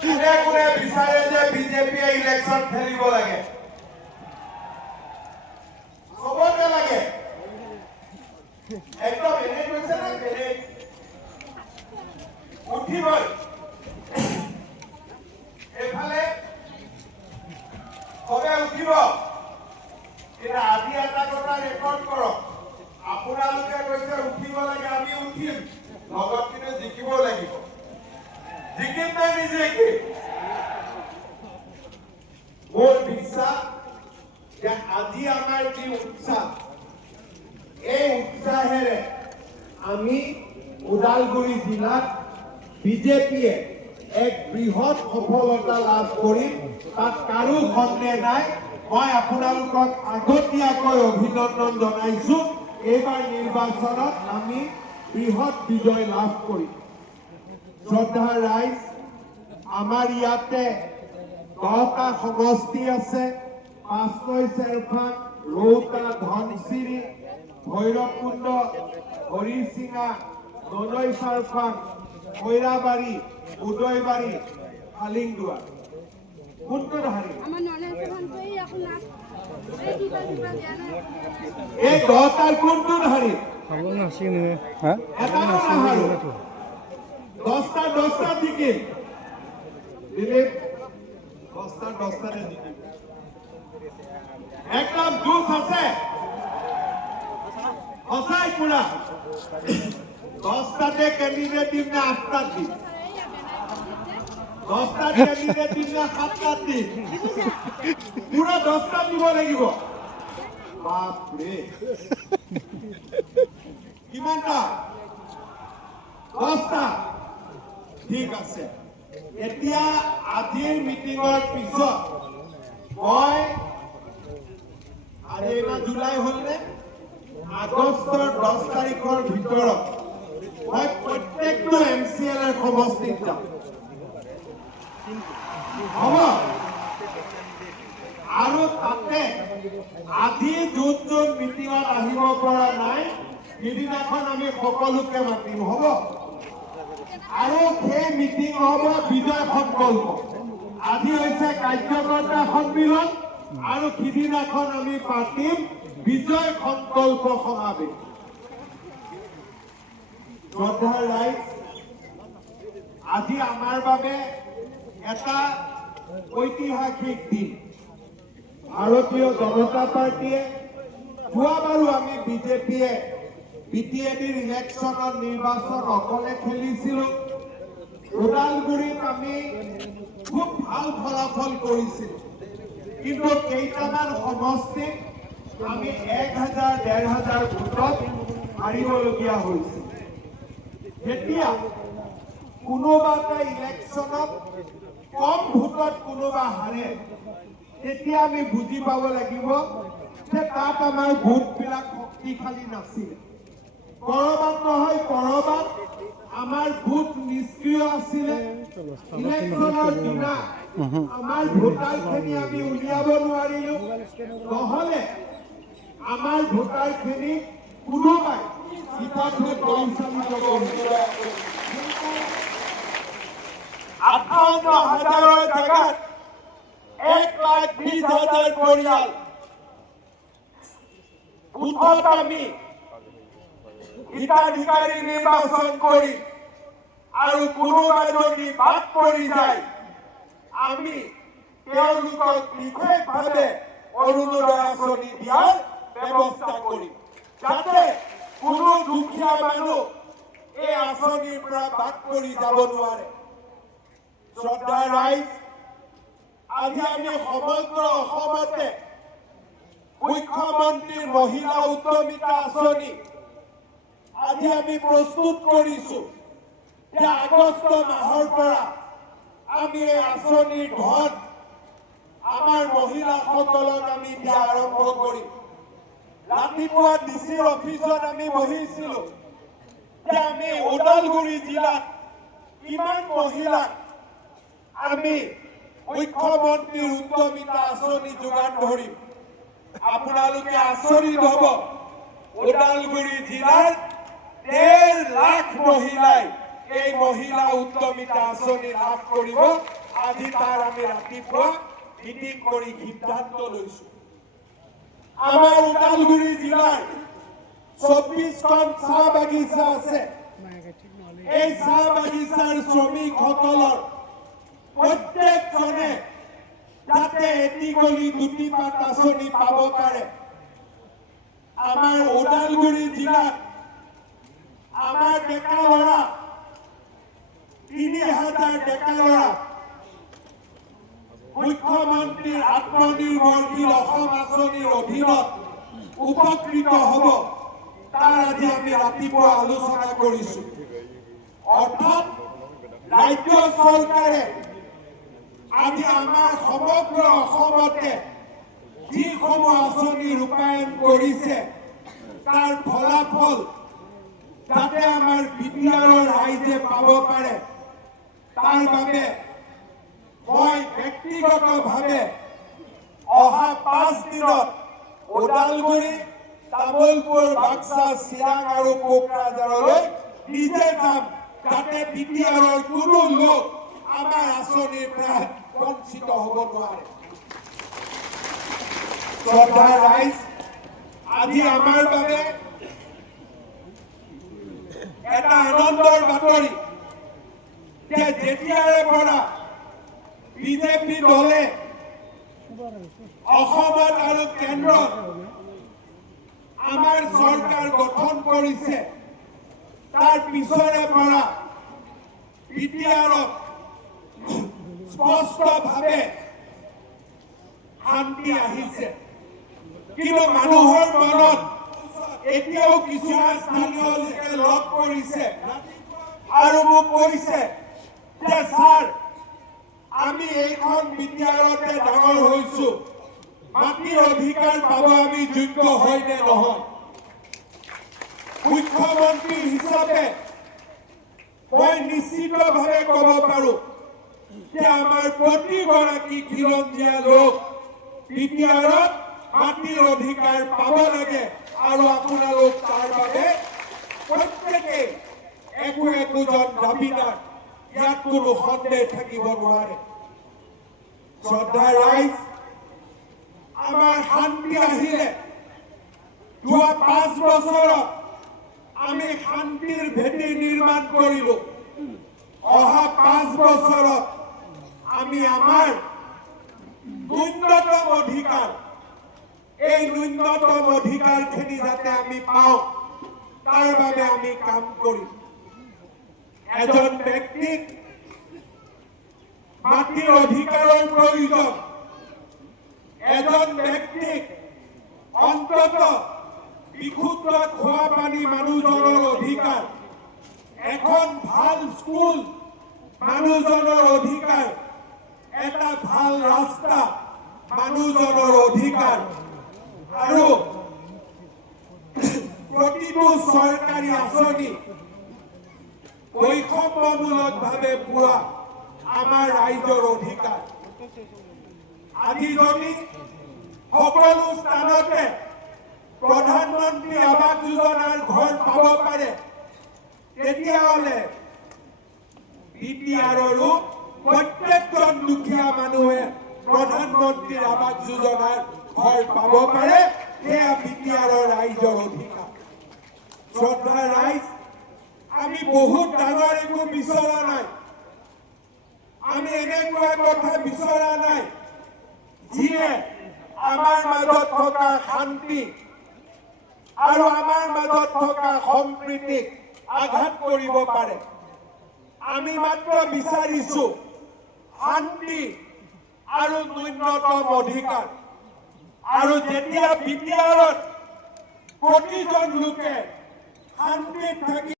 কোনে কোনে বিচাৰে যে বিজেপিয়ে ইলেকশ্যন খেলিব লাগে চবতে লাগে একদম এনে কৈছে না বেলেগ উঠিবই এফালে সবে উঠিব কিন্তু আজি এটা কথা ৰেকৰ্ড কৰক আপোনালোকে কৈছে উঠিব লাগে আমি উঠিম লগত কিন্তু জিকিব লাগিব জিকিম নে নিজিকিম মোৰ বিশ্বাস যে আজি আমাৰ যি উৎসাহ এই উৎসাহেৰে আমি ওদালগুৰি জিলাত বিজেপিয়ে এক বৃহৎ সফলতা লাভ কৰিম তাত কাৰো সন্দেহ নাই মই আপোনালোকক আগতীয়াকৈ অভিনন্দন জনাইছো এইবাৰ নিৰ্বাচনত আমি বৃহৎ বিজয় লাভ কৰিম শ্ৰদ্ধাৰ ৰাইজ আমাৰ ইয়াতে 10টা সমষ্টি আছে পাঁচনৈ চেৰফাং ৰৌতা ধনচিৰি ভৈৰৱকুণ্ড হৰিচিঙা ননৈ চাৰফাং কৈৰাবাৰী উদয়বাৰী হালিংদুৱাৰ কোনটো ধাৰী এই 10টাৰ কোনটো ধাৰী এটা নাহাৰো 10টা জিকিম দিলীপ 10টা জিকিম একদম জোশ আছে সঁচাই পুৰা 10টাতে কেণ্ডিডেট দিম নে 8টাত দিম 10টাত কেণ্ডিডেট দিম নে 7টাত দিম পুৰা 10টা দিব লাগিব বাপৰে কিমানটা 10টা ঠিক আছে এতিয়া আজিৰ মিটিঙৰ পিছত মই আজি এইবাৰ জুলাই হ'লনে আগষ্টৰ 10 তাৰিখৰ ভিতৰত মই প্ৰত্যেকটো MCL ৰ সমষ্টিত যাম হ'ব আৰু তাতে আজি যোন মিটিঙত আহিব পৰা নাই সিদিনাখন আমি সকলোকে মাতিম হ'ব আৰু সেই মিটিং হ'ব বিজয় সংকল্প আজি হৈছে কাৰ্যকৰ্তা সন্মিলন আৰু সিদিনাখন আমি পাতিম বিজয় সংকল্প সমাবেশ শ্ৰদ্ধাৰ ৰাইজ আজি আমাৰ বাবে এটা ঐতিহাসিক দিন ভাৰতীয় জনতা পাৰ্টিয়ে যোৱাবাৰো আমি বিজেপিয়ে BTADৰ ইলেকশ্যনত নিৰ্বাচন অকলে খেলিছিলোঁ ওদালগুৰিত আমি খুব ভাল ফলাফল কৰিছিলোঁ কিন্তু কেইটামান সমষ্টিত আমি 1000-1500 ভোটত হাৰিবলগীয়া হৈছিল যেতিয়া কোনোবা এটা ইলেকশ্যনত কম ভোটত কোনোবা হাৰে তেতিয়া আমি বুজি পাব লাগিব যে তাত আমাৰ ভোটবিলাক শক্তিশালী নাছিল কৰবাত নহয় কৰবাত আমাৰ ভোট নিষ্ক্ৰিয় আছিলে ইলেকশ্যনৰ দিনা আমাৰ ভোটাৰখিনি আমি উলিয়াব নোৱাৰিলো নহলে আমাৰ ভোটাৰখিনি কোনোবাই ইতিমধ্যে পৰিচালিত কৰিছিল 58,000 জাগাত 1,20,000 পৰিয়াল বুথত আমি হিতাধিকাৰী নিৰ্বাচন কৰি আৰু কোনোবা যদি বাদ পৰি যায় আমি তেওঁলোকক বিশেষভাৱে অৰুণোদয় আঁচনি দিয়াৰ ব্যৱস্থা কৰিম যাতে কোনো দুখীয়া মানুহ এই আঁচনিৰ পৰা বাদ পৰি যাব নোৱাৰে শ্ৰদ্ধাৰ ৰাইজ আজি আমি সমগ্ৰ অসমতে মুখ্যমন্ত্ৰীৰ মহিলা উদ্যমিতা আঁচনি আজি আমি প্ৰস্তুত কৰিছো যে আগষ্ট মাহৰ পৰা আমি এই আঁচনিৰ ধন আমাৰ মহিলাসকলক আমি দিয়া আৰম্ভ কৰিম ৰাতিপুৱা ডিচিৰ অফিচত আমি বহিছিলো যে আমি ওদালগুৰি জিলাত কিমান মহিলাক আমি মুখ্যমন্ত্ৰীৰ উদ্যমিতা আঁচনি যোগান ধৰিম আপোনালোকে আচৰিত হ'ব ওদালগুৰি জিলাত 1.5 লাখ মহিলাই এই মহিলা উদ্যমিতা আঁচনি লাভ কৰিব আজি তাৰ আমি ৰাতিপুৱা মিটিং কৰি সিদ্ধান্ত লৈছো আমাৰ ওদালগুৰি জিলাৰ 24খন চাহ বাগিচা আছে এই চাহ বাগিচাৰ শ্ৰমিকসকলৰ প্ৰত্যেকজনে যাতে এটি গলি দুটি পাত আঁচনি পাব পাৰে আমাৰ ওদালগুৰি জিলাত আমাৰ ডেকা ল'ৰা ৩,০০০ ডেকা ল'ৰা মুখ্যমন্ত্ৰীৰ আত্মনিৰ্ভৰশীল অসম আঁচনিৰ অধীনত উপকৃত হ'ব তাৰ আজি আমি ৰাতিপুৱা আলোচনা কৰিছো অৰ্থাৎ ৰাজ্য চৰকাৰে আজি আমাৰ সমগ্ৰ অসমতে যিসমূহ আঁচনি ৰূপায়ণ কৰিছে তাৰ ফলাফল যাতে আমাৰ বিটিআৰৰ ৰাইজে পাব পাৰে তাৰ বাবে মই ব্যক্তিগতভাৱে অহা 5 দিনত ওদালগুৰি তামুলপুৰ বাক্সা চিৰাং আৰু কোকৰাঝাৰলৈ নিজে যাম যাতে বিটিআৰৰ কোনো লোক আমাৰ আঁচনিৰ পৰা বঞ্চিত হ'ব নোৱাৰে শ্ৰদ্ধা ৰাইজ আজি আমাৰ বাবে এটা আনন্দৰ বাতৰি যে যেতিয়াৰে পৰা বিজেপি দলে অসমত আৰু কেন্দ্ৰত আমাৰ চৰকাৰ গঠন কৰিছে তাৰ পিছৰে পৰা বিটিআৰক স্পষ্টভাৱে শান্তি আহিছে কিন্তু মানুহৰ মনত এতিয়াও কিছুমান স্থানীয় লোকে লগ কৰিছে আৰু মোক কৈছে যে ছাৰ আমি এইখন বিটিআৰতে ডাঙৰ হৈছো মাটিৰ অধিকাৰ পাব আমি যোগ্য হয় নে নহয় মুখ্যমন্ত্ৰী হিচাপে মই নিশ্চিতভাৱে ক'ব পাৰো যে আমাৰ প্ৰতিগৰাকী খিলঞ্জীয়া লোক বিটিআৰত মাটিৰ অধিকাৰ পাব লাগে আৰু আপোনালোক তাৰ বাবে প্ৰত্যেকে একোজন দাবীদাৰ ইয়াত কোনো সন্দেহ থাকিব নোৱাৰে শ্ৰদ্ধা ৰাইজ আমাৰ শান্তি আহিলে যোৱা 5 বছৰত আমি শান্তিৰ ভেটি নিৰ্মাণ কৰিলো অহা 5 বছৰত আমি আমাৰ ন্যূনতম অধিকাৰ এই ন্যূনতম অধিকাৰখিনি যাতে আমি পাওঁ তাৰ বাবে আমি কাম কৰিম এজন ব্যক্তিক মাটিৰ অধিকাৰৰ প্ৰয়োজন এজন ব্যক্তিক অন্তত বিশুদ্ধ খোৱা পানী মানুহজনৰ অধিকাৰ এখন ভাল স্কুল মানুহজনৰ অধিকাৰ এটা ভাল ৰাস্তা মানুহজনৰ অধিকাৰ আৰু প্ৰতিটো চৰকাৰী আঁচনি বৈষম্যমূলকভাৱে পোৱা আমাৰ ৰাইজৰ অধিকাৰ আজি যদি সকলো স্থানতে প্ৰধানমন্ত্ৰী আৱাস যোজনাৰ ঘৰ পাব পাৰে তেতিয়াহ'লে বিটিআৰৰো প্ৰত্যেকজন দুখীয়া মানুহে প্ৰধানমন্ত্ৰীৰ আৱাস যোজনাৰ ঘৰ পাব পাৰে সেয়া বিটিআৰৰ ৰাইজৰ অধিকাৰ শ্ৰদ্ধা ৰাইজ আমি বহুত ডাঙৰ একো বিচৰা নাই আমি এনেকুৱা কথা বিচৰা নাই যিয়ে আমাৰ মাজত থকা শান্তি আৰু আমাৰ মাজত থকা সম্প্ৰীতিক আঘাত কৰিব পাৰে আমি মাত্ৰ বিচাৰিছো শান্তি আৰু ন্যূনতম অধিকাৰ আৰু যেতিয়া বিটিআৰত প্ৰতিজন লোকে শান্তিত থাকি